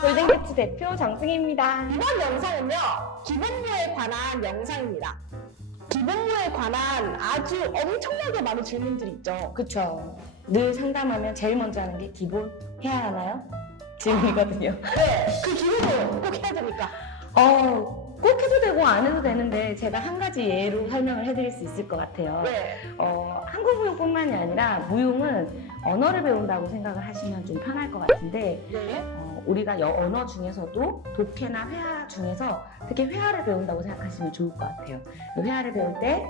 골든캐치 대표 정승희입니다. 이번 영상은요, 기본부에 관한 영상입니다. 기본부에 관한 아주 엄청나게 많은 질문들이 있죠. 그쵸. 늘 상담하면 제일 먼저 하는 게 기본 해야 하나요? 질문이거든요. 네, 그 기본부 꼭 해야 됩니까? 꼭 해도 되고 안 해도 되는데 제가 한 가지 예로 설명을 해드릴 수 있을 것 같아요. 네. 한국 무용뿐만이 아니라 무용은 언어를 배운다고 생각을 하시면 좀 편할 것 같은데 네. 우리가 언어 중에서도 독해나 회화 중에서 특히 회화를 배운다고 생각하시면 좋을 것 같아요. 회화를 배울 때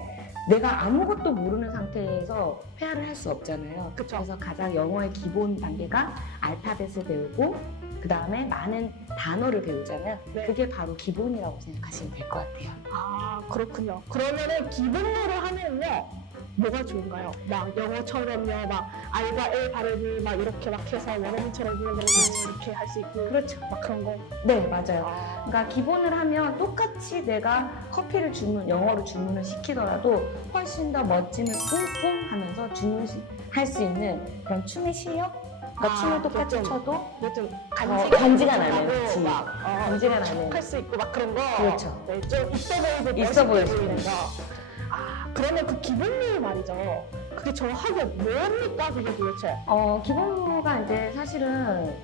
내가 아무것도 모르는 상태에서 회화를 할 수 없잖아요. 그쵸. 그래서 가장 영어의 기본 단계가 알파벳을 배우고 그 다음에 많은 단어를 배우잖아요. 네. 그게 바로 기본이라고 생각하시면 될 것 같아요. 아, 그렇군요. 그러면은 기본부를 하면요, 뭐가 좋은가요? 막 영어처럼요, 막 R과 L 발음을 막 이렇게 막 해서 원어민처럼 이렇게 할 수 있고, 그렇죠. 막 그런 거. 네, 맞아요. 아, 그러니까 기본을 하면 똑같이 내가 커피를 영어로 주문을 시키더라도 훨씬 더 멋짐을 뿜뿜 하면서 주문할 수 있는 그런 춤의 실력? 그러니까 춤을 똑같이 좀, 춰도 좀 간지가 나면, 그치. 막 간지가 나면. 할 수 있고 막 그런 거. 그렇죠. 네, 좀 있어 보일 수 있는 있는 거. 아, 그러면 그 기본률 말이죠. 그게 정확하게 뭡니까, 그게 도대체? 기본가 이제 사실은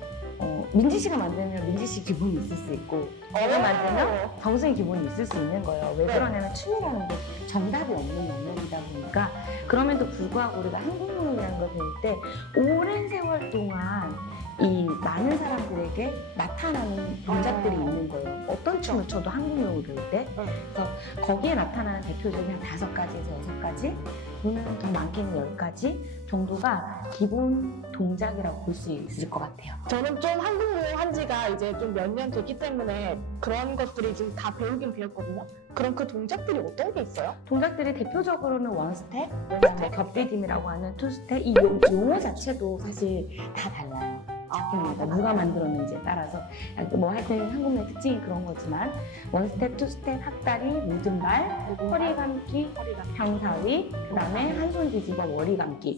민지 씨가 만들면 민지 씨 기본이 있을 수 있고 제가 만들면 정승의 기본이 있을 수 있는 거예요. 왜 네. 그러냐면 춤이라는 게 정답이 없는 영역이다 보니까 그럼에도 불구하고 우리가 한국무용이라는 걸 배울 때 오랜 세월 동안 이 많은 사람들에게 나타나는 동작들이 있는 거예요. 어떤 춤을 춰도 한국무용을 배울 때. 그래서 거기에 나타나는 대표적인 한 5가지에서 6가지, 또는 더 많게는 10가지 정도가 기본 동작이라고 볼 수 있을 것 같아요. 저는 좀 한국무용 한 지가 이제 좀 몇 년 됐기 때문에 그런 것들이 지금 다 배우긴 배웠거든요. 그럼 그 동작들이 어떤 게 있어요? 동작들이 대표적으로는 원스텝, 그다음에 겹디딤이라고 하는 투스텝, 이 용어 자체도 사실 다 달라요. 작품마다 누가 만들었는지에 따라서 뭐 하여튼 한국의 특징이 그런 거지만 원스텝, 투스텝, 학다리, 모든발, 허리 감기, 평사위, 그다음에 한 손 뒤집어 머리 감기.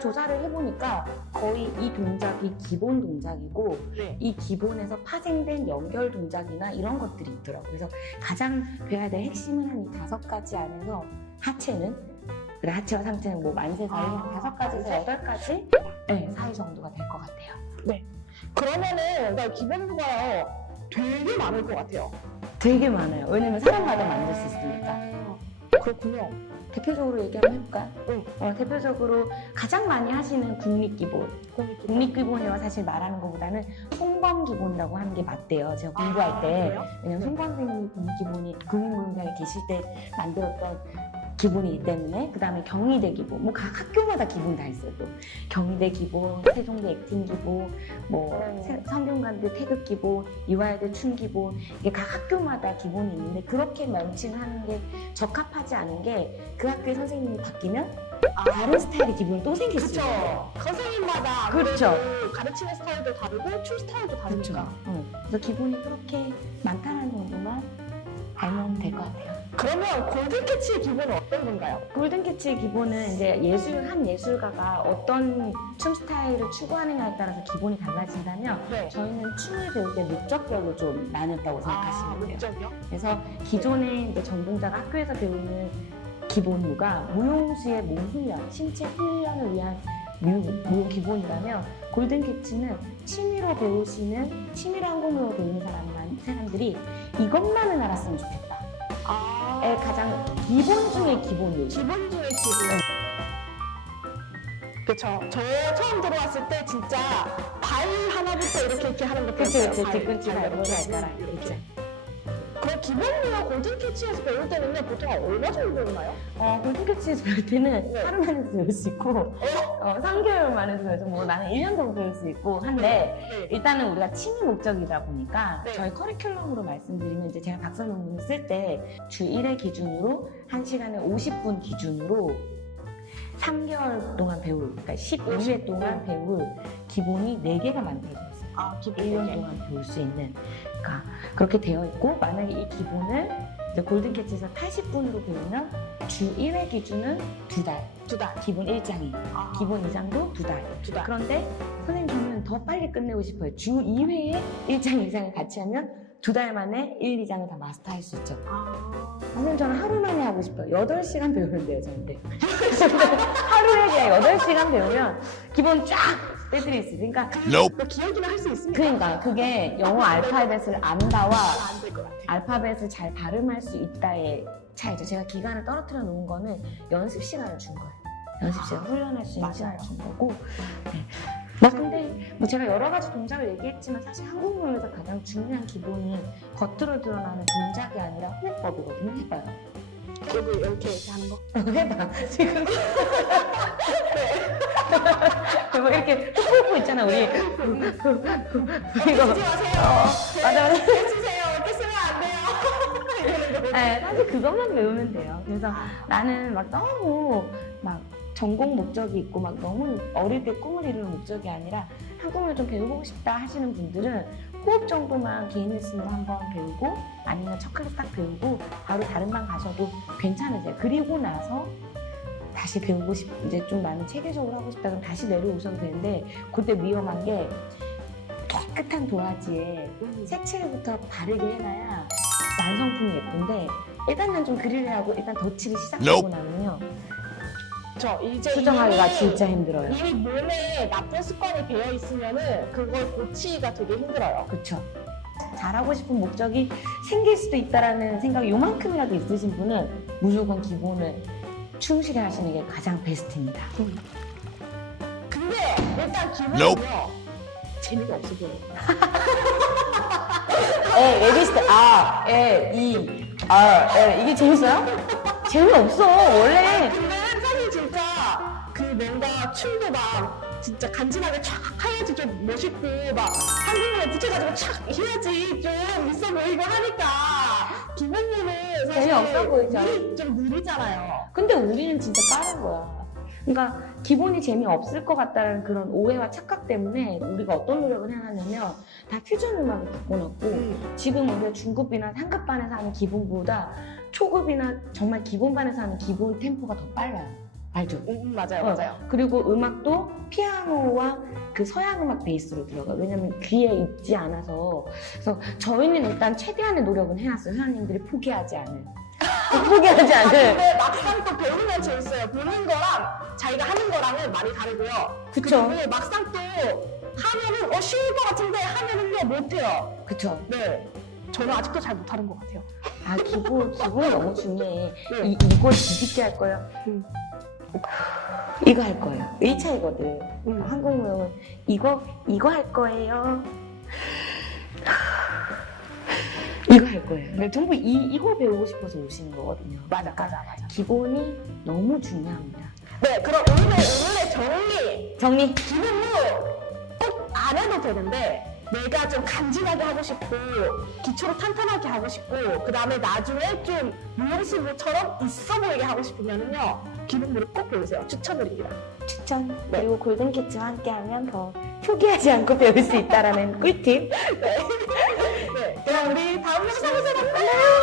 조사를 해보니까 거의 이 동작이 기본 동작이고 네. 이 기본에서 파생된 연결 동작이나 이런 것들이 있더라고요. 그래서 가장 배워야 될 핵심은 한 이 5가지 안에서 하체는 그래 하체와 상체는 뭐 만세 사이 5가지에서 8가지 네, 사이 정도가 될 것 같아요. 그러면은 그러니까 기본부가요 되게 많을 것 같아요. 되게 많아요. 왜냐면 사람마다 만들 수 있으니까. 그렇군요. 대표적으로 얘기 한번 해볼까요? 응. 대표적으로 가장 많이 하시는 국립기본. 국립기본이라고 사실 말하는 것보다는 송범기본이라고 하는 게 맞대요. 제가 공부할 때. 그래요? 왜냐면 송범 선생님이 국립기본이 국립무용장에 계실 때 만들었던 기본이기 때문에 그 다음에 경희대 기본, 뭐 각 학교마다 기본 다 있어요. 또 경희대 기본, 세종대 액팅 기본, 뭐 성균관대 태극 기본, 이화여대 춤 기본 이게 각 학교마다 기본이 있는데 그렇게 명칭하는 게 적합하지 않은 게 그 학교의 선생님이 바뀌면 다른 스타일의 기본이 또 생길 수 있어요. 그렇죠. 선생님마다 그렇죠. 아무래도 가르치는 스타일도 다르고 춤 스타일도 다르니까. 그래서 기본이 그렇게 많다는 정도만 알면 될 것 같아요. 그러면 골든캐치의 기본은 어떤 건가요? 골든캐치의 기본은 이제 한 예술가가 어떤 춤 스타일을 추구하느냐에 따라서 기본이 달라진다면 네. 저희는 춤을 배울 때 목적별로 좀 나눴다고 생각하시면 돼요. 목적이요? 그래서 기존의 이제 전공자가 학교에서 배우는 기본무가 무용수의 몸 훈련, 신체 훈련을 위한 무용 기본이라면 골든캐치는 취미로 배우시는 취미로 한국무용을 배우는 사람들이 이것만은 알았으면 좋겠다. 의 가장 기본 중의 기본이에요. 기본 중의 기본. 그쵸. 저 처음 들어왔을 때 진짜 발 하나부터 이렇게 하는 거 그치, 배웠어요. 그치. 뒤꿈치 발, 밟고 발가락. 이렇게. 그치. 그럼 기본무용 골든캐치에서 배울 때는요, 보통 얼마 정도 배우나요? 골든캐치에서 배울 때는 네. 하루 만에도 배울 수 있고 3개월 만에도 배울 수 있고 뭐 나는 1년 정도 배울 수 있고 한데 네. 일단은 우리가 취미 목적이다 보니까 네. 저희 커리큘럼으로 말씀드리면 이제 제가 박사 논문을 쓸 때 주 1회 기준으로 1시간에 50분 기준으로 3개월 동안 배울, 그러니까 12회 동안 배울 기본이 4개가 만들어져 있어요. 아, 기본 1년 동안 배울 수 있는. 그러니까 그렇게 되어 있고, 만약에 이 기본을 이제 골든캐치에서 80분으로 배우면 주 1회 기준은 2달. 2달. 기본 1장이. 아, 기본 2장도 2달. 2달. 그런데 선생님 저는 더 빨리 끝내고 싶어요. 주 2회에 1장 이상을 같이 하면 2달 만에 1, 2장을 다 마스터할 수 있죠. 아, 선생님 저는 하루 만에 하고 싶어요. 8시간 배우는데요, 저한테. 하루에 그냥 8시간 배우면 기본 쫙 빼드릴 수 있어요. 그러니까, 뭐 기억이나 할 수 있습니까? 그러니까 그게 영어 알파벳을 안다와 안 될 것 같아요. 알파벳을 잘 발음할 수 있다의 차이죠. 제가 기간을 떨어뜨려 놓은 거는 연습 시간을 준 거예요. 연습 시간, 훈련할 수 있는 맞아요. 시간을 준 거고. 네. 뭐 근데 뭐 제가 여러 가지 동작을 얘기했지만 사실 한국무용에서 가장 중요한 기본이 겉으로 드러나는 동작이 아니라 호흡법이거든요. 해봐요. 여기 이렇게 하는 거. 해봐. 지금. 뭐 이렇게 호흡 있잖아, 우리. 이거. 하지 마세요. 맞아, 맞아. 해주세요. 이렇게 쓰면 안 돼요. 네, 사실 그것만 배우면 돼요. 그래서 나는 막 너무 막 전공 목적이 있고 막 너무 어릴 때 꿈을 이루는 목적이 아니라 한국을 좀 배우고 싶다 하시는 분들은 호흡 정도만 개인 레슨으로 한번 배우고 아니면 첫 클래스 딱 배우고 바로 다른 방 가셔도 괜찮으세요. 그리고 나서 다시 배우고 싶, 이제 좀 나는 체계적으로 하고 싶다 그럼 다시 내려오셔도 되는데 그때 위험한 게 깨끗한 도화지에 색칠부터 바르게 해놔야 완성품이 예쁜데 일단 난 좀 그릴을 하고 일단 덧칠을 시작하고 나면요 저 이제 수정하기가 이미- 진짜 힘들어요. 이미 몸에 나쁜 습관이 배어 있으면은 그걸 고치기가 되게 힘들어요. 그렇죠. 잘하고 싶은 목적이 생길 수도 있다라는 생각이 요만큼이라도 있으신 분은 무조건 기본을 충실히 하시는 게 가장 베스트입니다. 근데 일단 기본은요 재미가 없어 보여요. 에비스트 이게 재밌어요? 재미없어 원래. 근데 사실 진짜 그 뭔가 춤도 막 진짜 간지나게 촥 해야지 좀 멋있고 막 한국말 붙여가지고 촥 해야지 좀 있어 보이고 하니까 기본으로 사실 재미없어 보이죠? 좀 느리잖아요. 근데 우리는 진짜 빠른 거야. 그러니까 기본이 재미없을 것 같다는 그런 오해와 착각 때문에 우리가 어떤 노력을 해놨냐면 다 퓨전 음악을 바꿔놨고 지금 우리가 중급이나 상급반에서 하는 기본보다 초급이나 정말 기본반에서 하는 기본 템포가 더 빨라요. 알죠? 맞아요, 어. 맞아요. 그리고 음악도 피아노와 그 서양 음악 베이스로 들어가. 왜냐면 귀에 익지 않아서. 그래서 저희는 일단 최대한의 노력은 해놨어요. 회원님들이 포기하지 않은. 포기하지 않은. 근데 막상 또 배우는 건 재밌어요. 보는 거랑 자기가 하는 거랑은 많이 다르고요. 그쵸? 그리고 막상 또 하면은 쉬울 것 같은데 하면은요 못해요. 그쵸? 네. 저는 아직도 잘 못하는 것 같아요. 아, 기본 너무 중요해. 네. 이거 뒤집게 할 거예요. 이거 할 거예요. 1차이거든. 한국무용은 이거 할 거예요. 이거 할 거예요. 근데 전부 이거 배우고 싶어서 오시는 거거든요. 맞아. 기본이 너무 중요합니다. 네, 그럼 오늘의 정리. 기본은 꼭 안 해도 되는데 내가 좀 간지나게 하고 싶고 기초를 탄탄하게 하고 싶고 그 다음에 나중에 좀 무용수부처럼 있어 보이게 하고 싶으면은요 기본물을 꼭 배우세요. 추천드립니다. 추천. 그리고 골든캐치와 함께하면 더 포기하지 않고 배울 수 있다라는 꿀팁. 네. 그럼 우리 다음 영상에서 만나요.